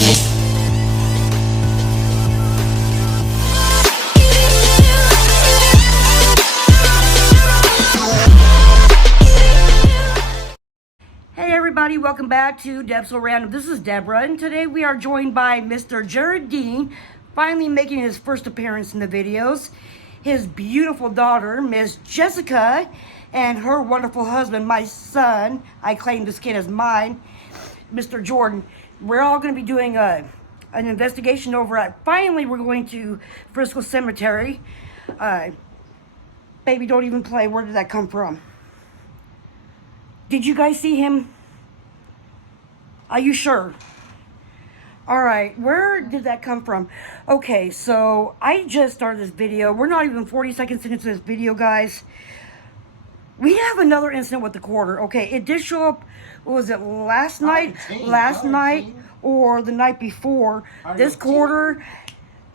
Hey everybody, welcome back to Deb So Random. This is Deborah, and today we are joined by Mr. Jared Dean, finally making his first appearance in the videos. His beautiful daughter, Miss Jessica, and her wonderful husband, my son, I claim this kid as mine, Mr. Jordan. We're all going to be doing an investigation over at, finally we're going to Frisco Cemetery. Baby, don't even play. Where did that come from? Did you guys see him? Are you sure? All right, where did that come from? Okay, so I just started this video. We're not even 40 seconds into this video, guys. We have another incident with the quarter. Okay, it did show up, what was it, last night? Last night or the night before. This quarter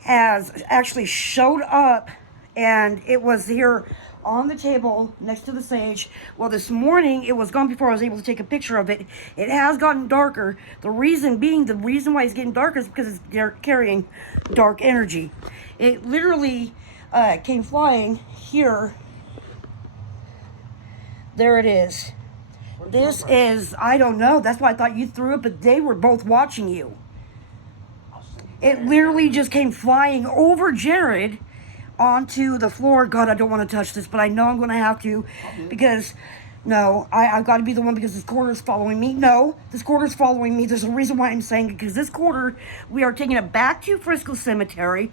has actually showed up, and it was here on the table next to the sage. Well, this morning it was gone before I was able to take a picture of it. It has gotten darker. The reason why it's getting darker is because it's carrying dark energy. It literally came flying here. There it is. This is, I don't know. That's why I thought you threw it, but they were both watching you. It literally just came flying over Jared onto the floor. God, I don't want to touch this, but I know I'm going to have to, because no, I've got to be the one, because this quarter is following me. No, this quarter is following me. There's a reason why I'm saying it, because this quarter, we are taking it back to Frisco Cemetery.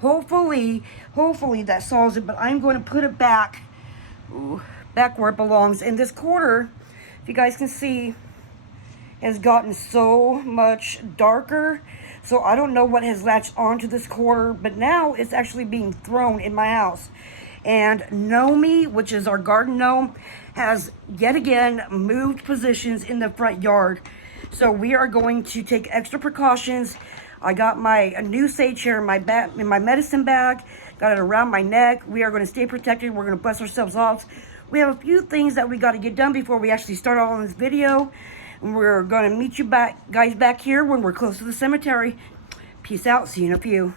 Hopefully that solves it, but I'm going to put it back, back where it belongs. And this quarter, if you guys can see, has gotten so much darker. So I don't know what has latched onto this quarter, but now it's actually being thrown in my house. And Nomi, which is our garden gnome, has yet again moved positions in the front yard. So we are going to take extra precautions. I got my new sage here in my medicine bag, got it around my neck. We are going to stay protected. We're going to bless ourselves off. We have a few things that we got to get done before we actually start all in this video. We're going to meet you guys back here when we're close to the cemetery. Peace out. See you in a few.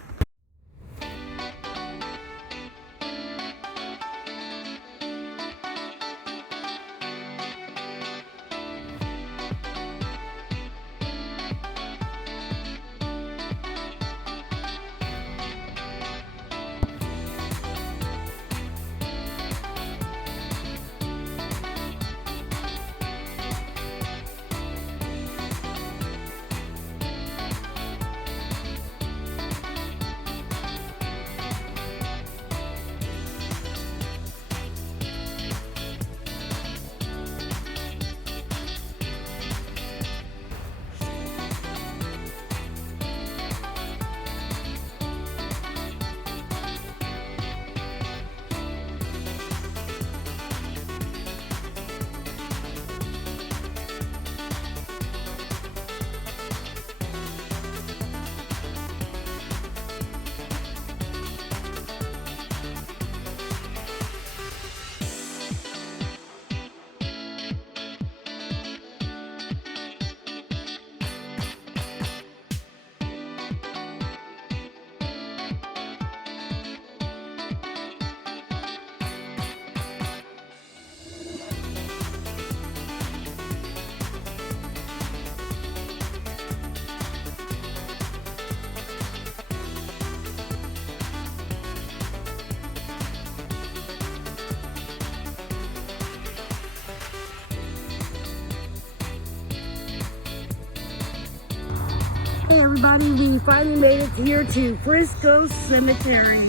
Hey everybody, we finally made it here to Frisco Cemetery.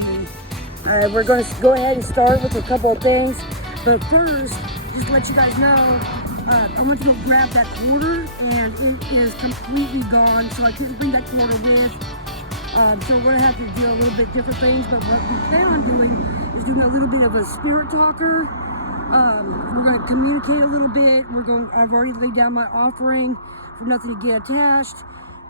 We're going to go ahead and start with a couple of things, but first, just to let you guys know, I went to go grab that quarter and it is completely gone, so I couldn't bring that quarter with. So we're going to have to do a little bit different things, but what we plan on doing is doing a little bit of a spirit talker. We're going to communicate a little bit. I've already laid down my offering for nothing to get attached.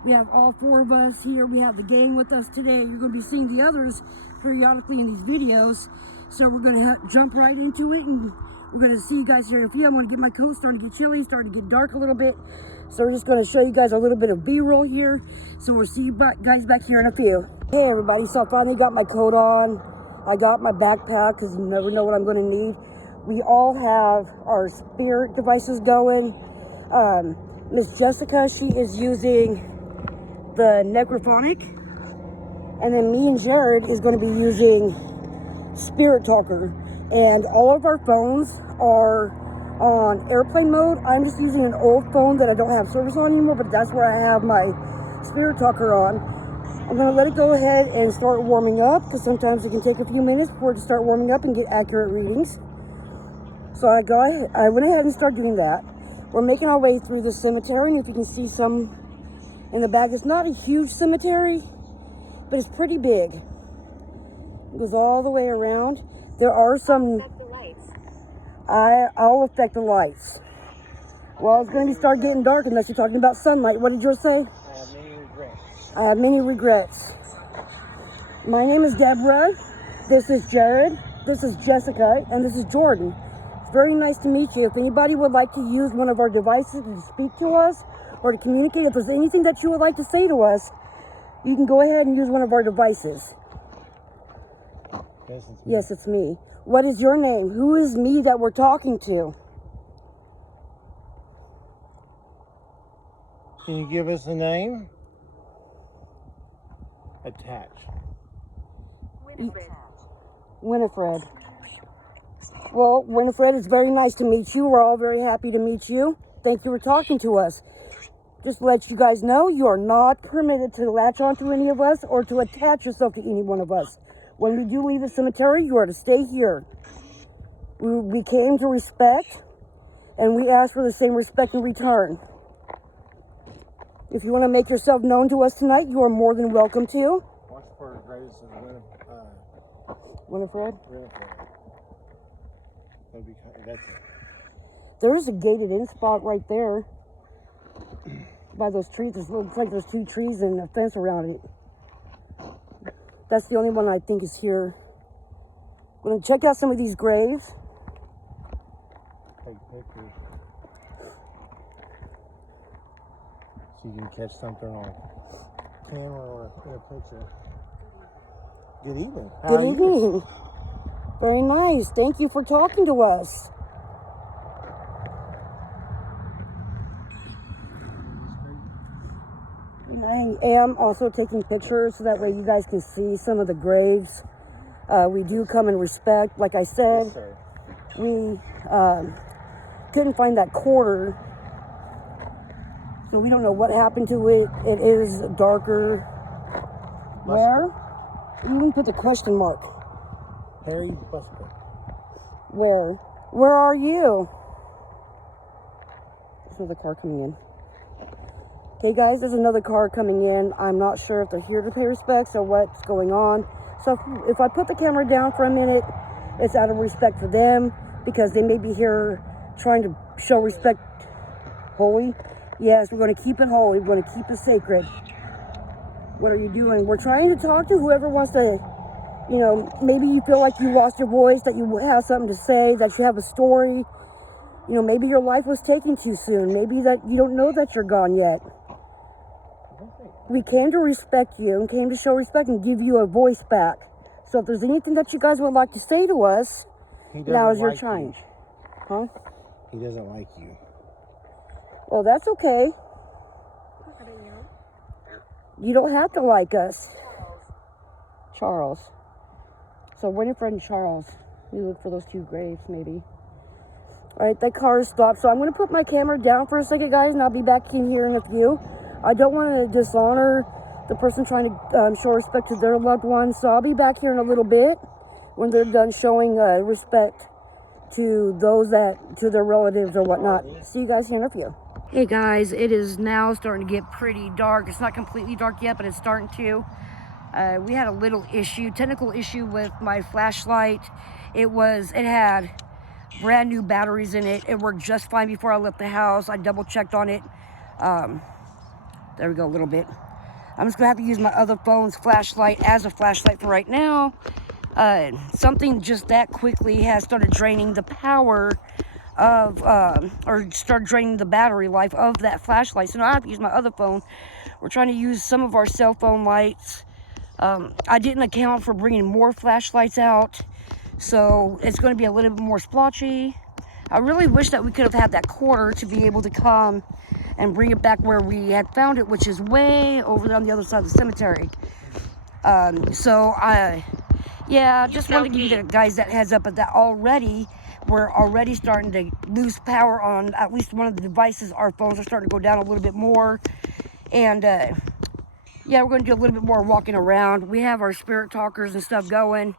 We have all four of us here. We have the gang with us today. You're going to be seeing the others periodically in these videos. So we're going to jump right into it, and We're going to see you guys here in a few. I'm going to get my coat, starting to get chilly, starting to get dark a little bit. So we're just going to show you guys a little bit of B-roll here. So we'll see you guys back here in a few. Hey everybody, so I finally got my coat on. I got my backpack because you never know what I'm going to need. We all have our spirit devices going. Miss Jessica, she is using the necrophonic. And then me and Jared is going to be using Spirit Talker. And all of our phones are on airplane mode. I'm just using an old phone that I don't have service on anymore, but that's where I have my Spirit Talker on. I'm going to let it go ahead and start warming up, because sometimes it can take a few minutes for it to start warming up and get accurate readings. So I went ahead and started doing that. We're making our way through the cemetery, and if you can see some in the back, it's not a huge cemetery, but it's pretty big. It goes all the way around. There are some... I'll affect the lights. Well, it's going to start getting dark unless you're talking about sunlight. What did yours say? I have many regrets. My name is Deborah. This is Jared. This is Jessica. And this is Jordan. It's very nice to meet you. If anybody would like to use one of our devices to speak to us or to communicate, if there's anything that you would like to say to us, you can go ahead and use one of our devices. Yes, it's me. What is your name? Who is me that we're talking to? Can you give us a name? Attach. Winifred. Well, Winifred, it's very nice to meet you. We're all very happy to meet you. Thank you for talking to us. Just to let you guys know, you are not permitted to latch onto any of us or to attach yourself to any one of us. When we do leave the cemetery, you are to stay here. We came to respect, and we ask for the same respect in return. If you want to make yourself known to us tonight, you are more than welcome to. Watch for the greatest of Winifred? That's it. There is a gated-in spot right there. By those trees. It looks like there's 2 trees and a fence around it. That's the only one I think is here. I'm going to check out some of these graves. Take pictures. So you can catch something on camera or in a picture. Good evening. Good evening. Very nice. Thank you for talking to us. And I am also taking pictures so that way you guys can see some of the graves. We do come in respect. Like I said, Yes, sir. we couldn't find that quarter. So we don't know what happened to it. It is darker. Where? You even put the question mark. Harry Busker. Where? Where are you? There's another car coming in. Okay, guys, there's another car coming in. I'm not sure if they're here to pay respects or what's going on. So if I put the camera down for a minute, it's out of respect for them because they may be here trying to show respect. Holy? Yes, we're going to keep it holy. We're going to keep it sacred. What are you doing? We're trying to talk to whoever wants to, you know, maybe you feel like you lost your voice, that you have something to say, that you have a story. You know, maybe your life was taken too soon. Maybe that you don't know that you're gone yet. We came to respect you and came to show respect and give you a voice back. So if there's anything that you guys would like to say to us, now is your time. Huh? He doesn't like you. Well, that's okay. You don't have to like us. Charles. So Winifred and Charles. We look for those 2 graves, maybe. All right, that car is stopped. So I'm going to put my camera down for a second, guys, and I'll be back in here in a few. I don't want to dishonor the person trying to show respect to their loved ones. So I'll be back here in a little bit when they're done showing respect to those to their relatives or whatnot. See you guys here in a few. Hey guys, it is now starting to get pretty dark. It's not completely dark yet, but it's starting to. We had a little technical issue with my flashlight. It had brand new batteries in it. It worked just fine before I left the house. I double checked on it. There we go, a little bit. I'm just gonna have to use my other phone's flashlight as a flashlight for right now. something just that quickly has started draining the power of, or start draining the battery life of that flashlight. So now I have to use my other phone. We're trying to use some of our cell phone lights. I didn't account for bringing more flashlights out, so it's going to be a little bit more splotchy. I really wish that we could have had that quarter to be able to come and bring it back where we had found it, which is way over there on the other side of the cemetery. Yeah, just wanted to give you guys that heads up that already we're already starting to lose power on at least one of the devices. Our phones are starting to go down a little bit more. And yeah, we're going to do a little bit more walking around. We have our spirit talkers and stuff going.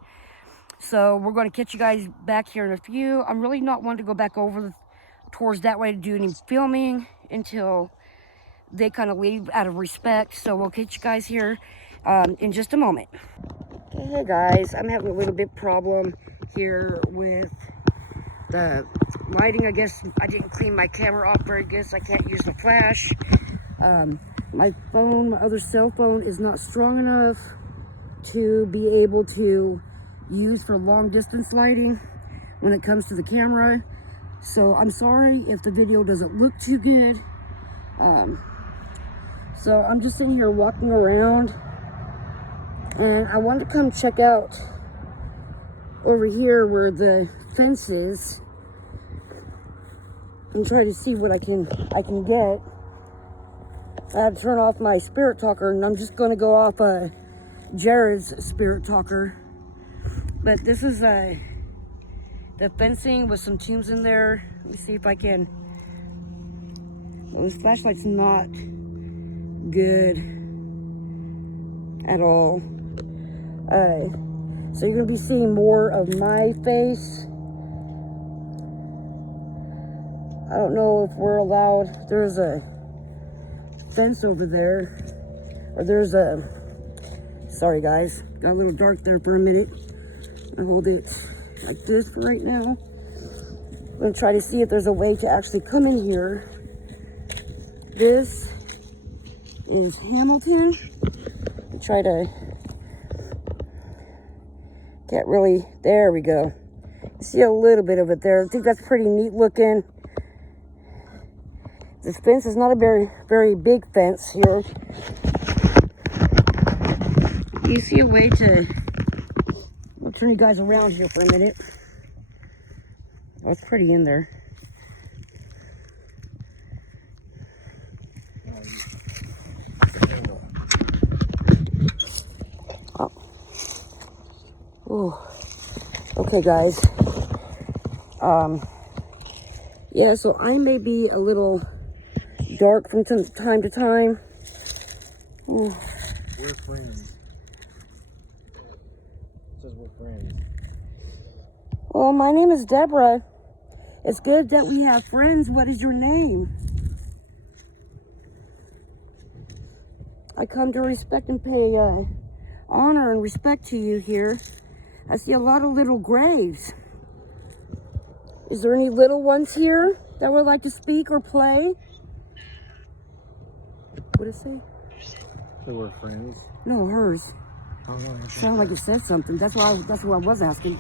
So we're going to catch you guys back here in a few. I'm really not wanting to go back over towards that way to do any filming until they kind of leave out of respect. So we'll catch you guys here in just a moment. Okay, hey guys, I'm having a little bit problem here with the lighting. I guess I didn't clean my camera off very good, so I can't use the flash. My phone, my other cell phone, is not strong enough to be able to use for long distance lighting when it comes to the camera. So I'm sorry if the video doesn't look too good. So I'm just sitting here walking around, and I wanted to come check out over here where the fence is and try to see what I can get. I had to turn off my spirit talker, and I'm just going to go off Jared's spirit talker. But this is the fencing with some tombs in there. Let me see if I can. Well, this flashlight's not good at all. So you're going to be seeing more of my face. I don't know if we're allowed. There's a fence over there, or there's a, sorry guys, got a little dark there for a minute. I hold it like this for right now. I'm gonna try to see if there's a way to actually come in here. This is Hamilton. Try to get really, there we go. See a little bit of it there. I think that's pretty neat looking. This fence is not a very big fence here. You see a way to, I'll turn you guys around here for a minute. Oh, it's pretty in there. Oh. Ooh. Okay, guys. Yeah, so I may be a little dark from time to time. Ooh. We're friends. It says we're friends. Well, my name is Deborah. It's good that we have friends. What is your name? I come to respect and pay honor and respect to you here. I see a lot of little graves. Is there any little ones here that would like to speak or play? What did it say? So we're friends. No, hers. Oh, no, Sounded like it said something. That's what I was asking.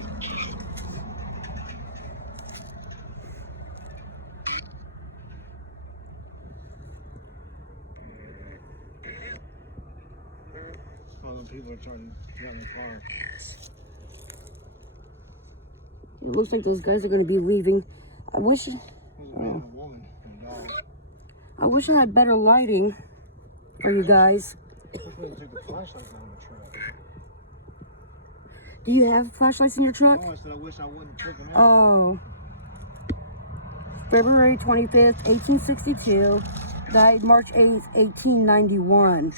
All the people are trying to get in the car. It looks like those guys are going to be leaving. I wish. There's a man, a woman, and a dog. I wish I had better lighting for you guys. Took the flashlights on the truck. Do you have flashlights in your truck? Oh, I said I wish I wouldn't have took them out. Oh. February 25th, 1862. Died March 8th, 1891.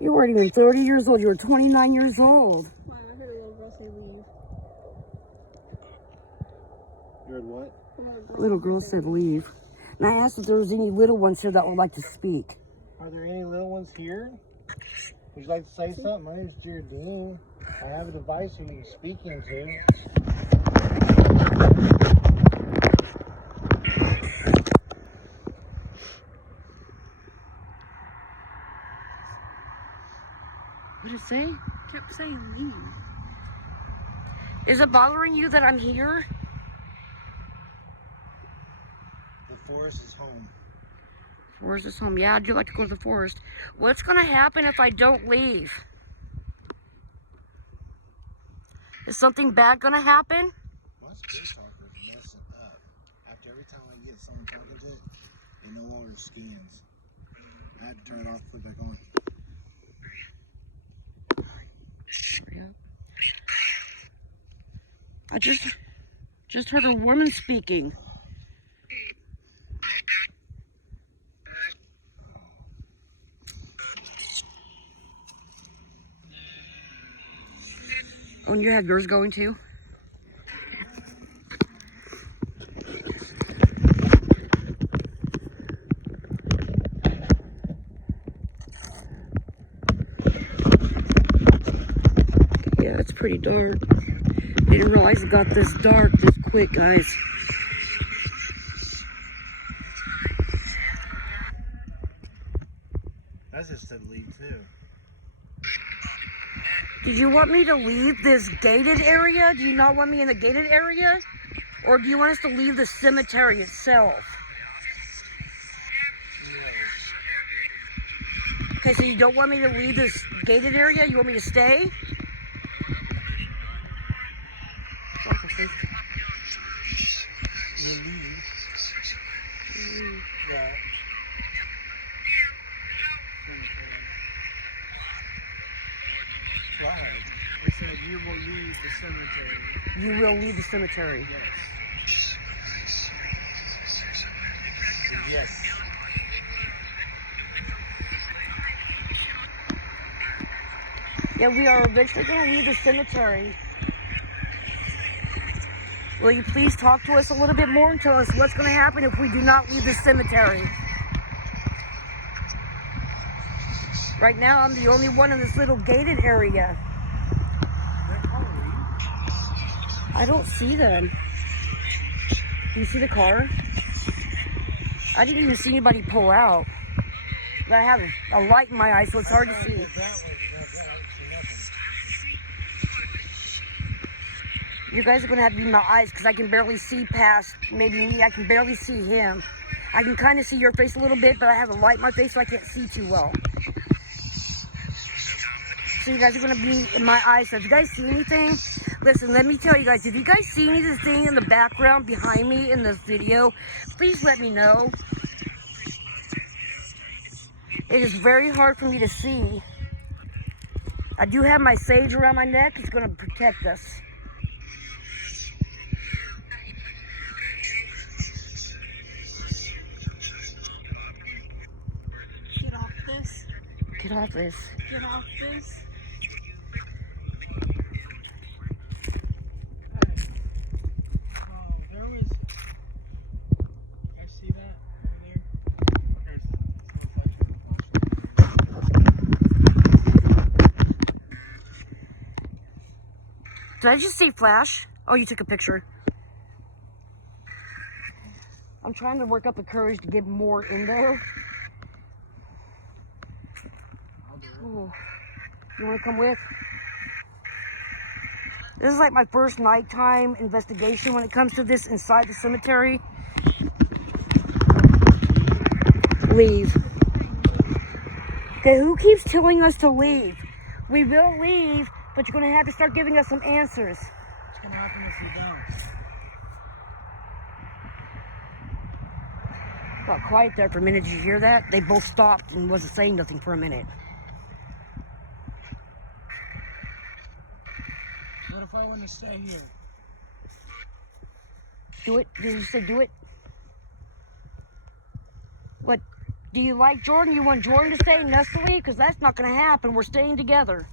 You weren't even 30 years old. You were 29 years old. Wow, I heard a little girl say leave. You heard what? Little girl said leave. And I asked if there was any little ones here that would like to speak. Are there any little ones here? Would you like to say something? My name's Jared Dean. I have a device you can speak into. say? Kept saying leave. Is it bothering you that I'm here? The forest is home. Forest is home. Yeah, I do like to go to the forest. What's going to happen if I don't leave? Is something bad going to happen? My screen talker's messing up. After every time I get someone talking to it, it no longer scans. I had to turn it off and put it back on. Yeah. I just heard a woman speaking. Oh, and you have yours going too? Yeah, it's pretty dark. Didn't realize it got this dark this quick, guys. That's just said leave too. Did you want me to leave this gated area? Do you not want me in the gated area? Or do you want us to leave the cemetery itself? Okay, so you don't want me to leave this gated area? You want me to stay? Relieve that cemetery. Try. They said you will leave the cemetery. You will leave the cemetery. Yes. Yes. Yeah, we are eventually going to leave the cemetery. Will you please talk to us a little bit more and tell us what's going to happen if we do not leave the cemetery? Right now, I'm the only one in this little gated area. I don't see them. Do you see the car? I didn't even see anybody pull out. But I have a light in my eye, so it's hard to see. You guys are going to have to be my eyes because I can barely see past maybe me. I can barely see him. I can kind of see your face a little bit, but I have a light in my face, so I can't see too well. So you guys are going to be in my eyes. So if you guys see anything, listen, let me tell you guys, if you guys see anything in the background behind me in this video, please let me know. It is very hard for me to see. I do have my sage around my neck. It's going to protect us. Get off this. Get off this. Get off this. There was. I see that over there. There's Did I just see flash? Oh, you took a picture. I'm trying to work up the courage to get more in there. Ooh. You want to come with? This is like my first nighttime investigation when it comes to this inside the cemetery. Leave. Okay, who keeps telling us to leave? We will leave, but you're going to have to start giving us some answers. What's going to happen if you don't? Got quiet there for a minute. Did you hear that? They both stopped and wasn't saying nothing for a minute. What if I want to stay here? Do it. Did you say do it? What? Do you like Jordan? You want Jordan to stay and us to leave? Because that's not going to happen. We're staying together.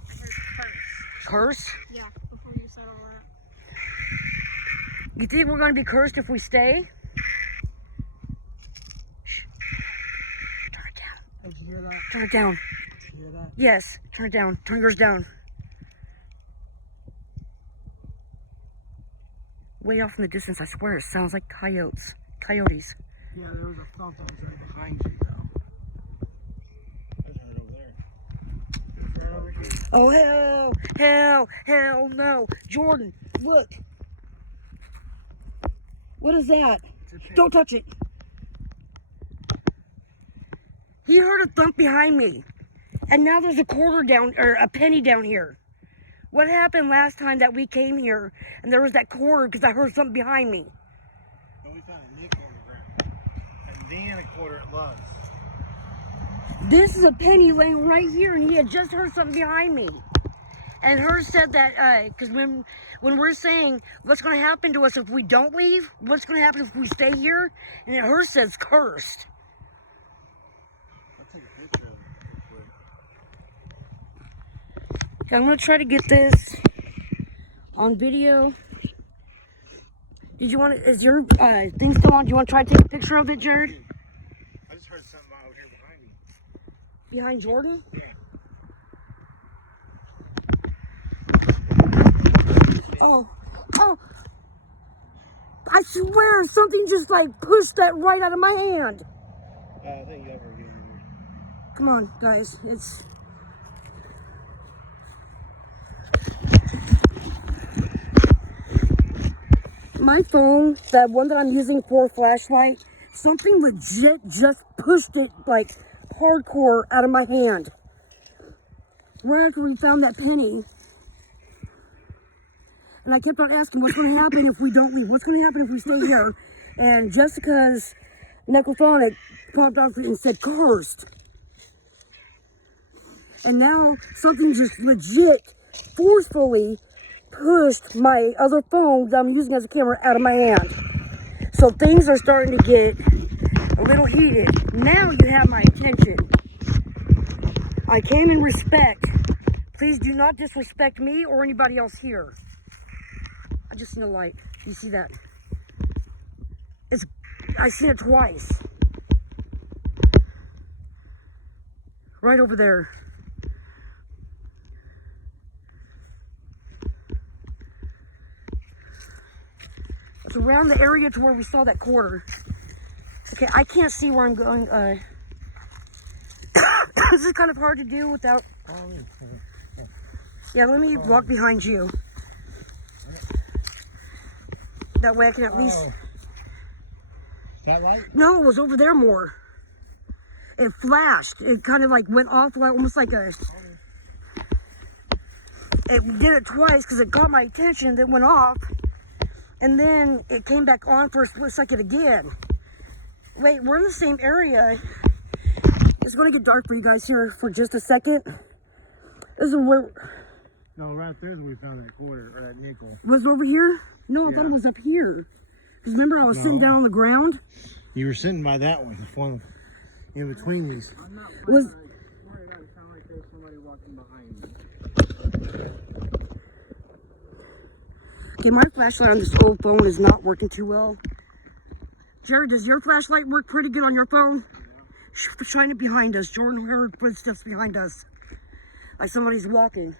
Curse? Yeah, before you said all that. You think we're going to be cursed if we stay? Shh. Turn it down. Did you hear that? Turn it down. Did you hear that? Yes. Turn it down. Turn yours down. Way off in the distance, I swear, it sounds like coyotes. Coyotes. Yeah, there was a thump that was right behind you, though. I heard it over there. It's right over here. Oh, hell no. Jordan, look. What is that? Don't touch it. He heard a thump behind me. And now there's a quarter down, or a penny down here. What happened last time that we came here and there was that quarter because I heard something behind me? But we found a nickel on the ground. And then a quarter at Love's. This is a penny laying right here, and he had just heard something behind me. And her said that, because when we're saying what's going to happen to us if we don't leave, what's going to happen if we stay here, and her says cursed. I'll take a picture of it real quick. Okay, I'm going to try to get this on video. Did you want to, is your thing still on? Do you want to try to take a picture of it, Jared? I just heard something out here behind me. Behind Jordan? Yeah. Oh, I swear something just like pushed that right out of my hand. I think you ever get here. Come on, guys, it's... My phone, that one that I'm using for flashlight, something legit just pushed it like hardcore out of my hand. Right after we found that penny. And I kept on asking, what's going to happen if we don't leave? What's going to happen if we stay here? And Jessica's necrophonic popped off and said, cursed. And now something just legit, forcefully pushed my other phone that I'm using as a camera out of my hand. So things are starting to get a little heated. Now you have my attention. I came in respect. Please do not disrespect me or anybody else here. I just seen a light. You see that? I seen it twice. Right over there. It's around the area to where we saw that quarter. Okay, I can't see where I'm going. This is kind of hard to do without... Yeah, let me walk behind you. That way I can at least... Is that light? No, it was over there more. It flashed. It kind of like went off like almost like a... It did it twice because it got my attention, then went off. And then it came back on for a split second again. Wait, we're in the same area. It's going to get dark for you guys here for just a second. This is where... No, right there's where we found that quarter, or that nickel. Was it over here? No, I thought Yeah. it was up here. Because remember I was sitting down on the ground? You were sitting by that one, the one in between these. I'm not Was... worried. I sound like there's somebody walking behind me. Okay, my flashlight on this old phone is not working too well. Jared, does your flashlight work pretty good on your phone? Yeah. Shine it behind us. Jordan heard footsteps behind us. Like somebody's walking.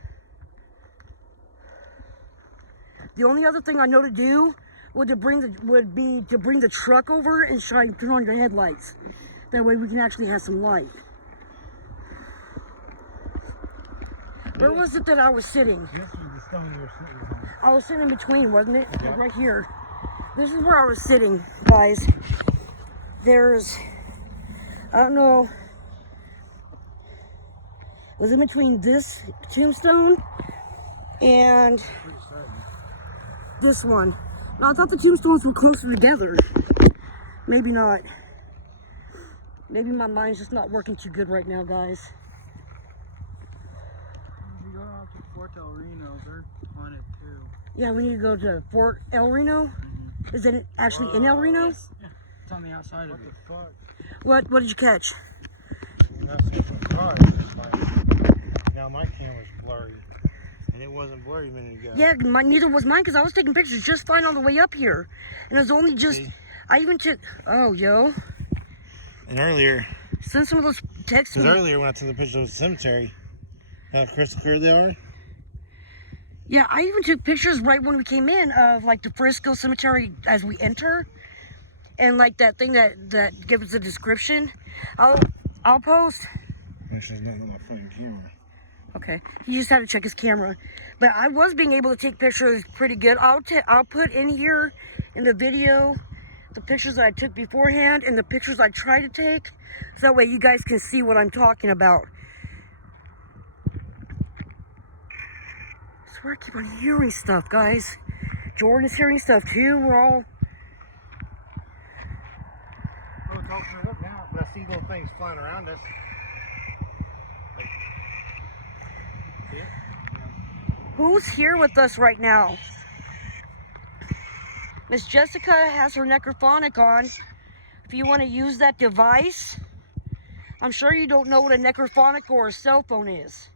The only other thing I know to do would be to bring the truck over and turn on your headlights. That way we can actually have some light. Where was it that I was sitting? This was the stone you were sitting behind. I was sitting in between, wasn't it? Yeah. Right here. This is where I was sitting, guys. There's, I don't know, it was in between this tombstone and this one. No, I thought the tombstones were closer together. Maybe not. Maybe my mind's just not working too good right now, guys. If you go out to Fort El Reno, they're on it too. Yeah, we need to go to Fort El Reno. Mm-hmm. Is it actually in El Reno? Yeah, it's on the outside of it. Fuck. What did you catch? Now my camera's blurry. And it wasn't blurry a minute ago. Yeah, neither was mine because I was taking pictures just fine on the way up here. And it was only just, See? I even took, oh, yo. And earlier, Send some of those texts because me. earlier when I took the picture of the cemetery, how crystal clear they are. Yeah, I even took pictures right when we came in of like the Frisco cemetery as we enter. And like that thing that gives the description. I'll post. Actually, there's nothing on my fucking camera. Okay, he just had to check his camera. But I was being able to take pictures pretty good. I'll put in here in the video the pictures that I took beforehand and the pictures I tried to take, so that way you guys can see what I'm talking about. I swear I keep on hearing stuff, guys. Jordan is hearing stuff too. We're all... Oh, it's opening it up now, but I see little things flying around us. Like, see it? Who's here with us right now? Miss Jessica has her necrophonic on. If you want to use that device, I'm sure you don't know what a necrophonic or a cell phone is.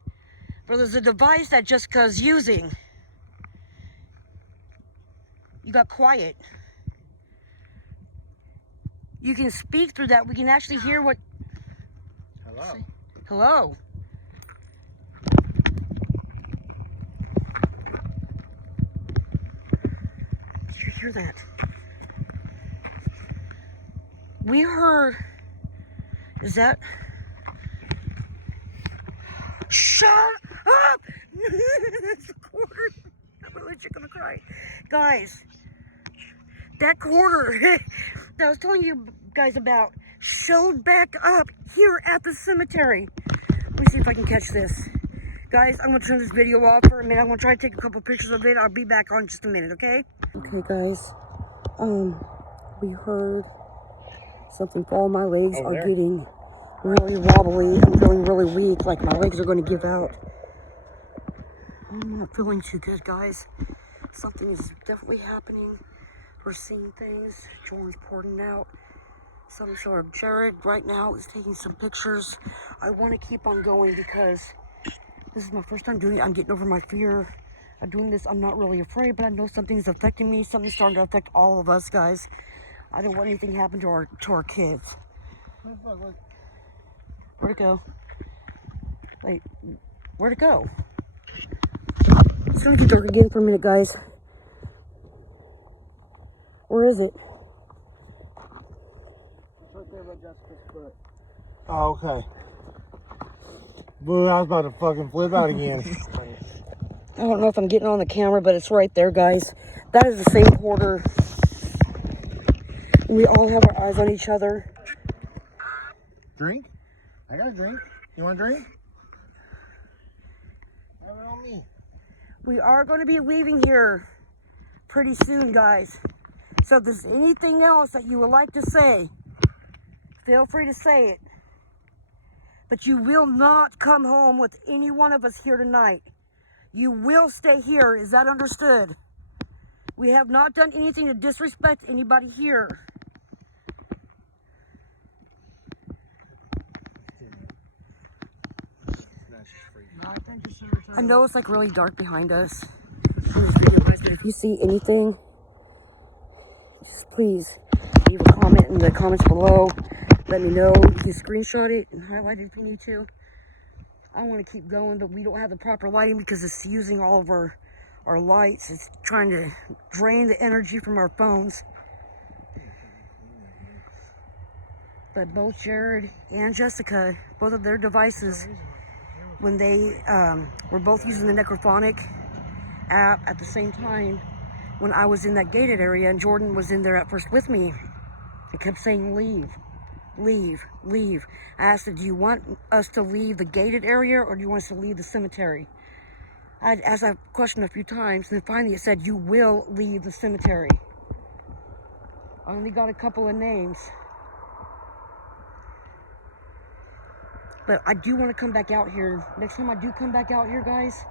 But there's a device that Jessica's using. You got quiet. You can speak through that. We can actually hear what... Hello. Hello. Did you hear that? We heard... Is that... Shut up! That's the quarter. I'm really gonna cry. Guys, that quarter that I was telling you guys about showed back up here at the cemetery. Let me see if I can catch this. Guys, I'm gonna turn this video off for a minute. I'm gonna try to take a couple pictures of it. I'll be back on in just a minute, okay? Okay, guys. We heard something fall. My legs are getting really wobbly. I'm feeling really weak, like my legs are going to give out. I'm not feeling too good, guys. Something is definitely happening. We're seeing things. Jordan's pouring out some sort of... Jared right now is taking some pictures. I want to keep on going because this is my first time doing it. I'm getting over my fear of doing this. I'm not really afraid, but I know something's affecting me. Something's starting to affect all of us, guys. I don't want anything to happen to our kids. Where'd it go? Wait, where'd it go? It's gonna get dark again for a minute, guys. Where is it? It's right there by Jessica's foot. Oh, okay. Boo, I was about to fucking flip out again. I don't know if I'm getting on the camera, but it's right there, guys. That is the same quarter. We all have our eyes on each other. Drink? I got a drink. You want a drink? Have it on me. We are going to be leaving here pretty soon, guys. So if there's anything else that you would like to say, feel free to say it. But you will not come home with any one of us here tonight. You will stay here. Is that understood? We have not done anything to disrespect anybody here. I know it's like really dark behind us in this video, guys, but if you see anything, just please leave a comment in the comments below. Let me know. You can screenshot it and highlight it if you need to. I want to keep going, but we don't have the proper lighting because it's using all of our lights. It's trying to drain the energy from our phones. But both Jared and Jessica, both of their devices, when they were both using the necrophonic app at the same time, when I was in that gated area and Jordan was in there at first with me, it kept saying, leave, leave, leave. I asked it, do you want us to leave the gated area or do you want us to leave the cemetery? I asked that question a few times, and then finally it said, you will leave the cemetery. I only got a couple of names. But I do want to come back out here. Next time I do come back out here, guys,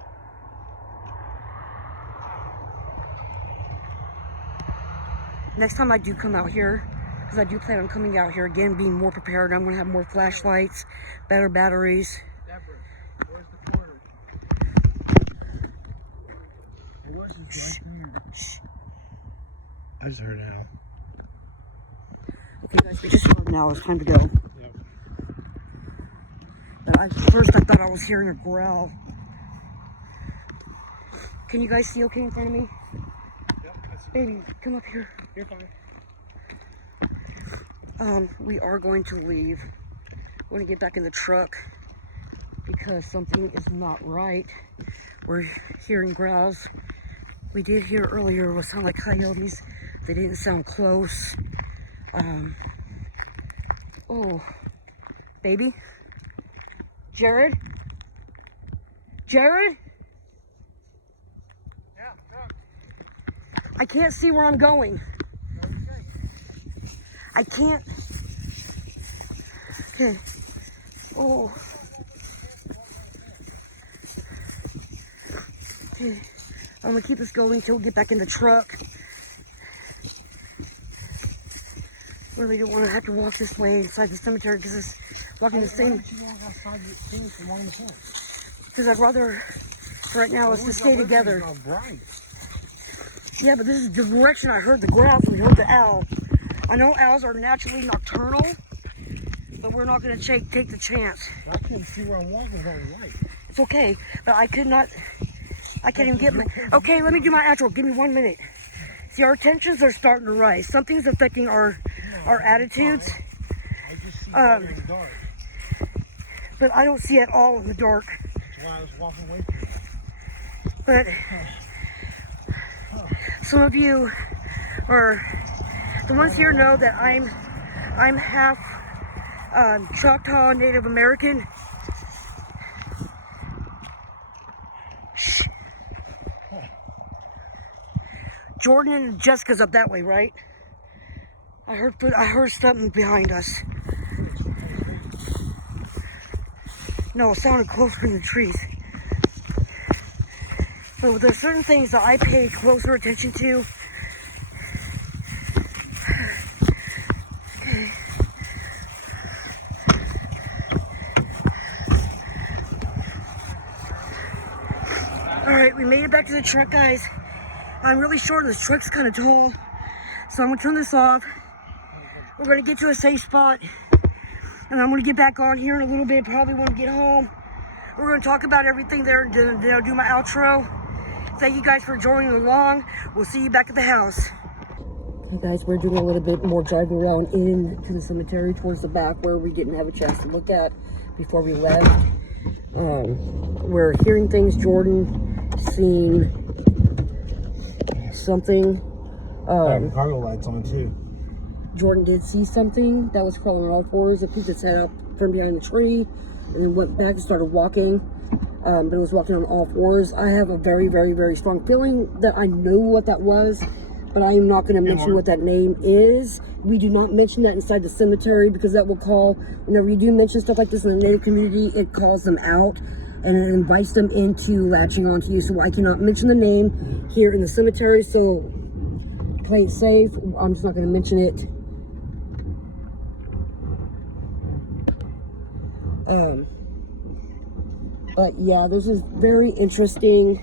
next time I do come out here, because I do plan on coming out here again, being more prepared. I'm going to have more flashlights, better batteries. Deborah, where's the quarter? Where's this right there? Shh. I just heard it now. Okay, guys, we just heard now. It's time to go. Yep. But first I thought I was hearing a growl. Can you guys see okay in front of me? Yep, I see. Baby, come up here. You're fine. We are going to leave. We're going to get back in the truck. because something is not right. We're hearing growls. We did hear earlier what sounded like coyotes. They didn't sound close. Oh, baby. Jared? Jared? Yeah, truck. I can't see where I'm going. I can't. Okay. Oh. Okay. I'm gonna keep this going until we get back in the truck. Really don't want to have to walk this way inside the cemetery because it's walking the same. Because I'd rather, right now, let's just stay together. Yeah, but this is the direction I heard the growls and we heard the owl. I know owls are naturally nocturnal, but we're not going to take the chance. I can't see where I'm walking without a light. It's okay, but I can't even get my, okay, let me do my outro. Give me 1 minute. See, our tensions are starting to rise. Something's affecting our attitudes. I just see fire in the dark. But I don't see at all in the dark. That's why I was walking away from it. But some of you, or the ones here, know that I'm half Choctaw Native American. Shh. Jordan and Jessica's up that way, right? I heard something behind us. No, it sounded closer in the trees. So there's certain things that I pay closer attention to. Okay. Alright, we made it back to the truck, guys. I'm really short and this truck's kind of tall. So I'm going to turn this off. We're going to get to a safe spot. And I'm going to get back on here in a little bit, probably when we get home. We're going to talk about everything there and then I'll do my outro. Thank you guys for joining along. We'll see you back at the house. Okay guys, we're doing a little bit more driving around into the cemetery towards the back where we didn't have a chance to look at before we left. We're hearing things. Jordan seen something. Cargo lights on too. Jordan did see something that was crawling on all fours. It peeked its head up from behind the tree and then went back and started walking. But it was walking on all fours. I have a very, very, very strong feeling that I know what that was, but I am not going to mention what that name is. We do not mention that inside the cemetery because that will call, whenever you do mention stuff like this in the Native community, it calls them out and it invites them into latching onto you. So I cannot mention the name here in the cemetery. So play it safe. I'm just not going to mention it. But yeah, this is very interesting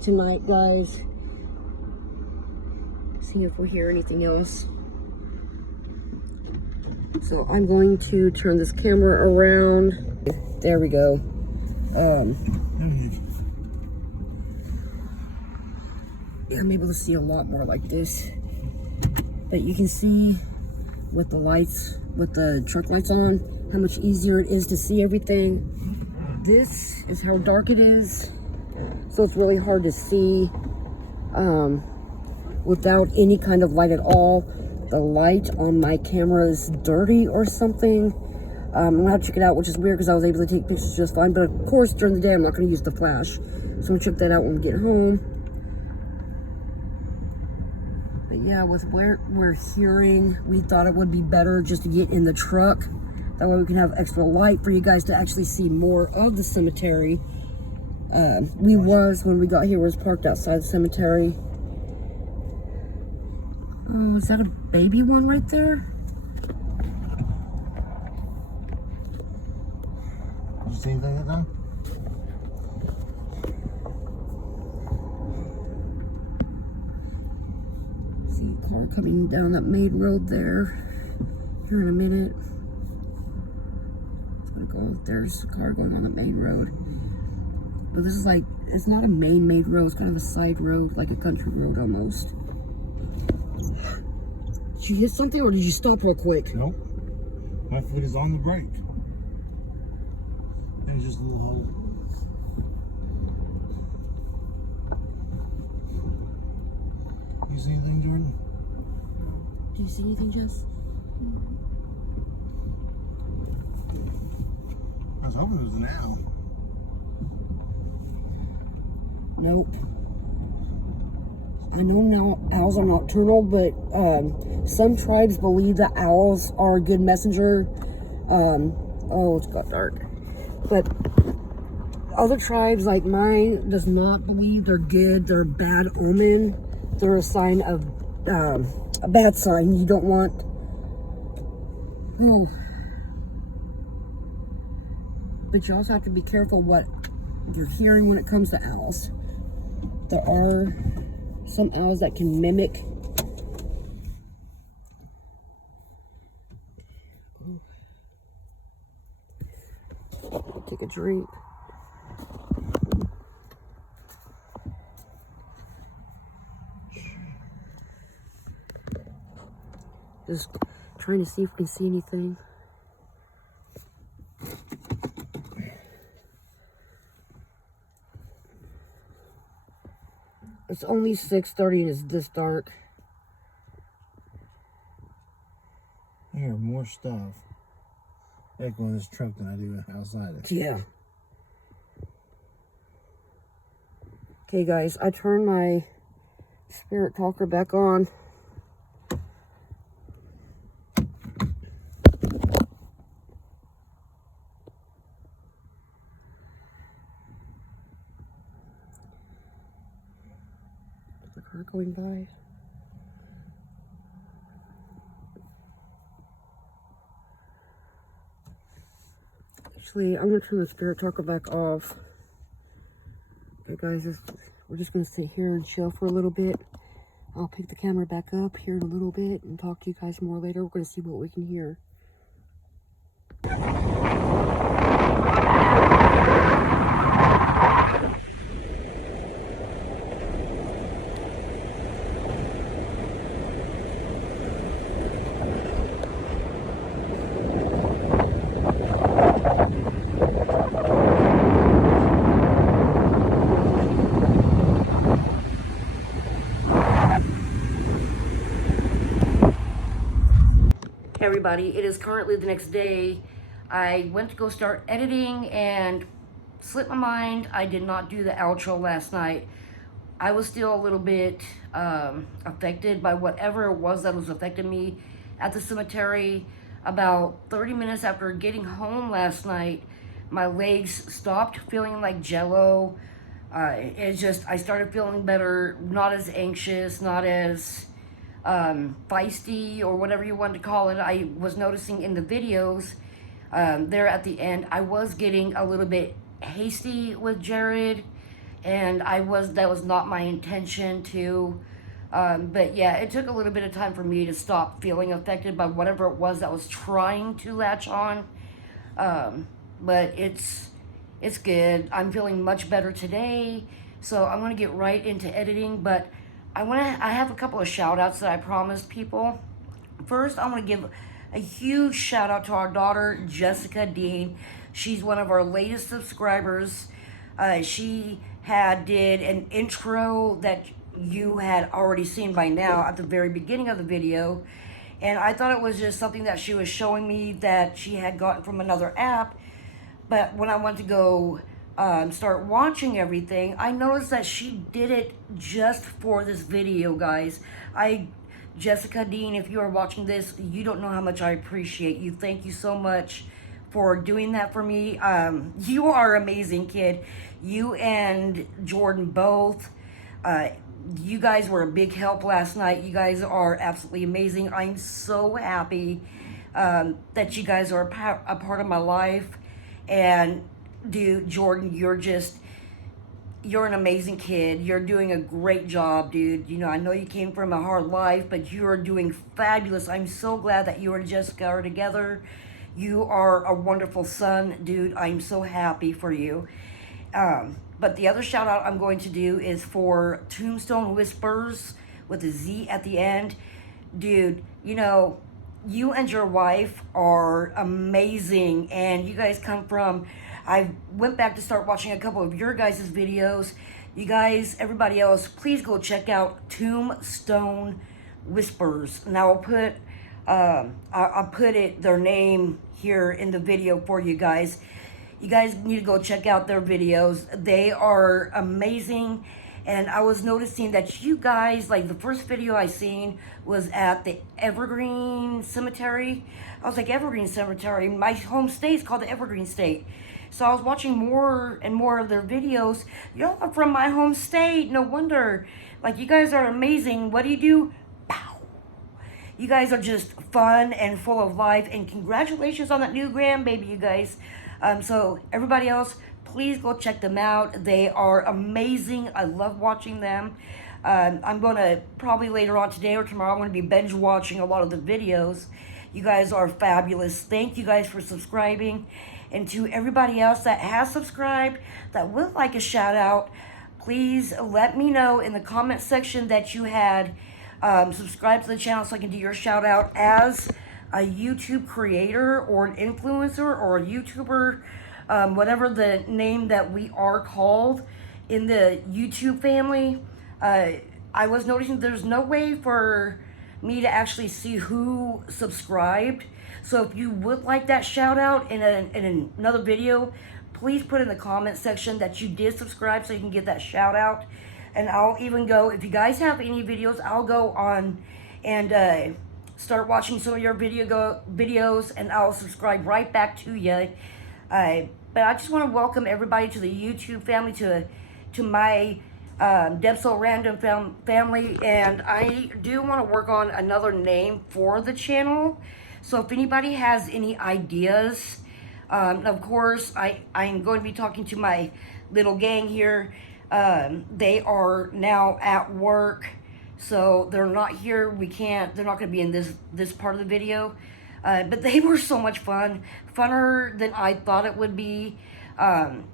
tonight, guys. See if we hear anything else. So I'm going to turn this camera around. There we go. Yeah, I'm able to see a lot more like this. But you can see with the lights, with the truck lights on, how much easier it is to see everything. This is how dark it is. So it's really hard to see without any kind of light at all. The light on my camera is dirty or something. I'm gonna have to check it out, which is weird because I was able to take pictures just fine. But of course, during the day, I'm not gonna use the flash. So I'll check that out when we get home. But yeah, with what we're hearing, we thought it would be better just to get in the truck. That way we can have extra light for you guys to actually see more of the cemetery. When we got here, was parked outside the cemetery. Oh, is that a baby one right there? Did you see anything like that? See a car coming down that main road there. Here in a minute. It's gonna go. There's a car going on the main road. But this is like, it's not a main road. It's kind of a side road, like a country road almost. Did you hit something or did you stop real quick? Nope. My foot is on the brake. Yeah. There's just a little hole. You see anything, Jordan? Do you see anything, Jess? I was hoping it was an owl. Nope. I know now owls are nocturnal, but some tribes believe that owls are a good messenger. Oh, it's got dark. But other tribes like mine does not believe they're good. They're a bad omen. They're a sign of a bad sign you don't want. Oh. But you also have to be careful what you're hearing when it comes to owls. There are some owls that can mimic. Take a drink. Just trying to see if we can see anything. It's only 6:30 and it's this dark. I hear more stuff echoing in this truck than I do outside it. Yeah. Okay, guys, I turned my spirit talker back on. The car going by. Actually, I'm gonna turn the spirit talker back off. Okay, guys, we're just gonna sit here and chill for a little bit. I'll pick the camera back up here in a little bit and talk to you guys more later. We're gonna see what we can hear. Hey everybody, it is currently the next day. I went to go start editing and slipped my mind. I did not do the outro last night. I was still a little bit affected by whatever it was that was affecting me at the cemetery. About 30 minutes after getting home last night, my legs stopped feeling like jello. I started feeling better, not as anxious, not as feisty or whatever you want to call it. I was noticing in the videos there at the end, I was getting a little bit hasty with Jared, and that was not my intention to. But yeah, it took a little bit of time for me to stop feeling affected by whatever it was that was trying to latch on. But it's good. I'm feeling much better today, so I'm gonna get right into editing. But I have a couple of shout outs that I promised people. First, I want to give a huge shout out to our daughter, Jessica Dean. She's one of our latest subscribers. She did an intro that you had already seen by now at the very beginning of the video. And I thought it was just something that she was showing me that she had gotten from another app. But when I went to go start watching everything, I noticed that she did it just for this video, guys. Jessica Dean, if you are watching this, you don't know how much I appreciate you. Thank you so much for doing that for me. You are amazing, kid. You and Jordan both. You guys were a big help last night. You guys are absolutely amazing. I'm so happy that you guys are a part of my life. And dude, Jordan, you're an amazing kid. You're doing a great job, dude. You know, I know you came from a hard life, but you're doing fabulous. I'm so glad that you and Jessica are together. You are a wonderful son, dude. I'm so happy for you. But the other shout out I'm going to do is for Tombstone Whispers with a Z at the end. Dude, you know, you and your wife are amazing, and you guys come from I went back to start watching a couple of your guys' videos. You guys, everybody else, please go check out Tombstone Whispers. Now I'll put their name here in the video for you guys. You guys need to go check out their videos. They are amazing. And I was noticing that you guys, like the first video I seen was at the Evergreen Cemetery. I was like, Evergreen Cemetery? My home state is called the Evergreen State. So I was watching more and more of their videos. Y'all are from my home state. No wonder. Like, you guys are amazing. What do you do? Pow. You guys are just fun and full of life. And congratulations on that new grandbaby, you guys. So everybody else, please go check them out. They are amazing. I love watching them. I'm going to probably later on today or tomorrow, I'm going to be binge watching a lot of the videos. You guys are fabulous. Thank you guys for subscribing. And to everybody else that has subscribed, that would like a shout out, please let me know in the comment section that you had subscribed to the channel so I can do your shout out as a YouTube creator or an influencer or a YouTuber, whatever the name that we are called in the YouTube family. I was noticing there's no way for me to actually see who subscribed. So if you would like that shout out in another video, please put in the comment section that you did subscribe so you can get that shout out. And I'll even go, if you guys have any videos, I'll go on and start watching some of your videos, and I'll subscribe right back to you. But I just want to welcome everybody to the YouTube family, to my Debso Random family, and I do want to work on another name for the channel. So if anybody has any ideas, of course, I'm going to be talking to my little gang here. They are now at work. So they're not here. They're not going to be in this part of the video. But they were so much fun. Funner than I thought it would be. I'm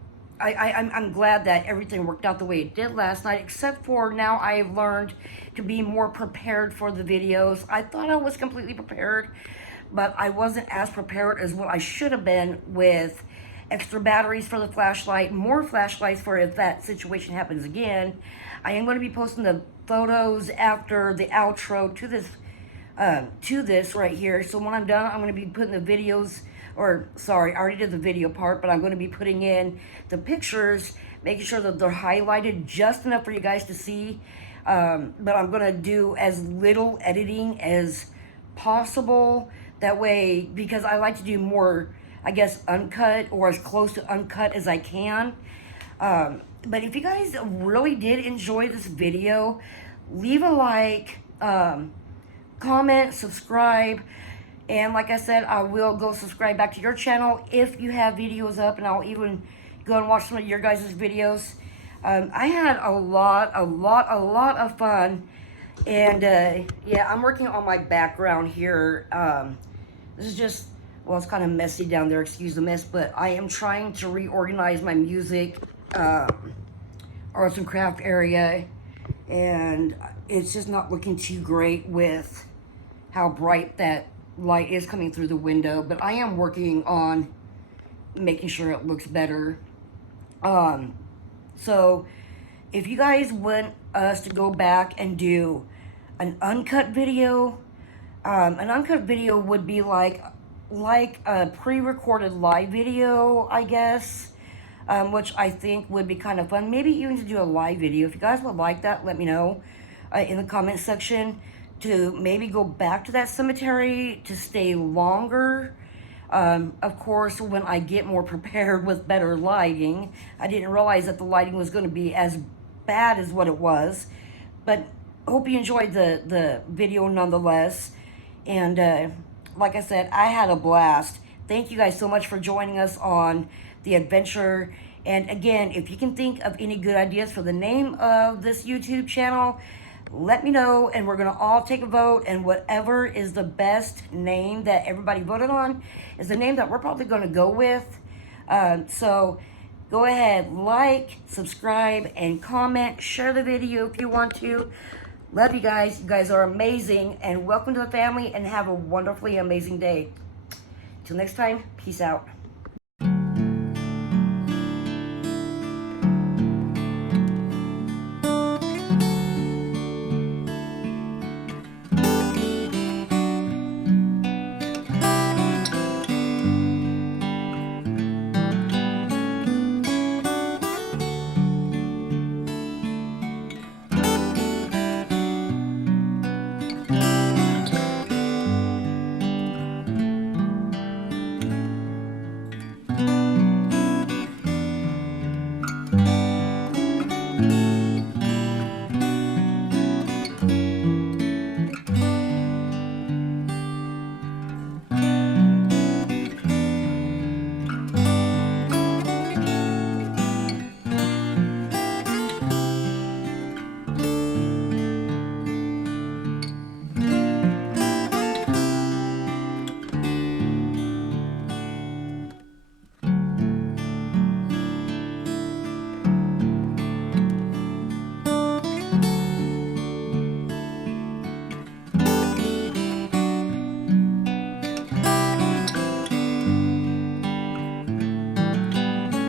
glad that everything worked out the way it did last night, except for now I've learned to be more prepared for the videos. I thought I was completely prepared, but I wasn't as prepared as what I should have been, with extra batteries for the flashlight, more flashlights for if that situation happens again. I am going to be posting the photos after the outro to this right here. So when I'm done, I'm going to be putting the videos, or sorry, I already did the video part, but I'm going to be putting in the pictures, making sure that they're highlighted just enough for you guys to see. But I'm going to do as little editing as possible. That way, because I like to do more, I guess, uncut, or as close to uncut as I can. But if you guys really did enjoy this video, leave a like, comment, subscribe, and like I said, I will go subscribe back to your channel if you have videos up, and I'll even go and watch some of your guys' videos. I had a lot of fun, and yeah, I'm working on my background here. This is just, well, it's kind of messy down there, excuse the mess, but I am trying to reorganize my music, arts and craft area, and it's just not looking too great with how bright that light is coming through the window, but I am working on making sure it looks better. So if you guys want us to go back and do an uncut video, would be like a pre-recorded live video, I guess, which I think would be kind of fun. Maybe even to do a live video. If you guys would like that, let me know in the comment section, to maybe go back to that cemetery to stay longer. Of course, when I get more prepared with better lighting. I didn't realize that the lighting was going to be as bad as what it was, but hope you enjoyed the video nonetheless. And like I said, I had a blast. Thank you guys so much for joining us on the adventure. And again, if you can think of any good ideas for the name of this YouTube channel, let me know, and we're going to all take a vote, and whatever is the best name that everybody voted on is the name that we're probably going to go with. So go ahead, like, subscribe, and comment. Share the video if you want to. Love you guys. You guys are amazing, and welcome to the family, and have a wonderfully amazing day. Till next time, peace out.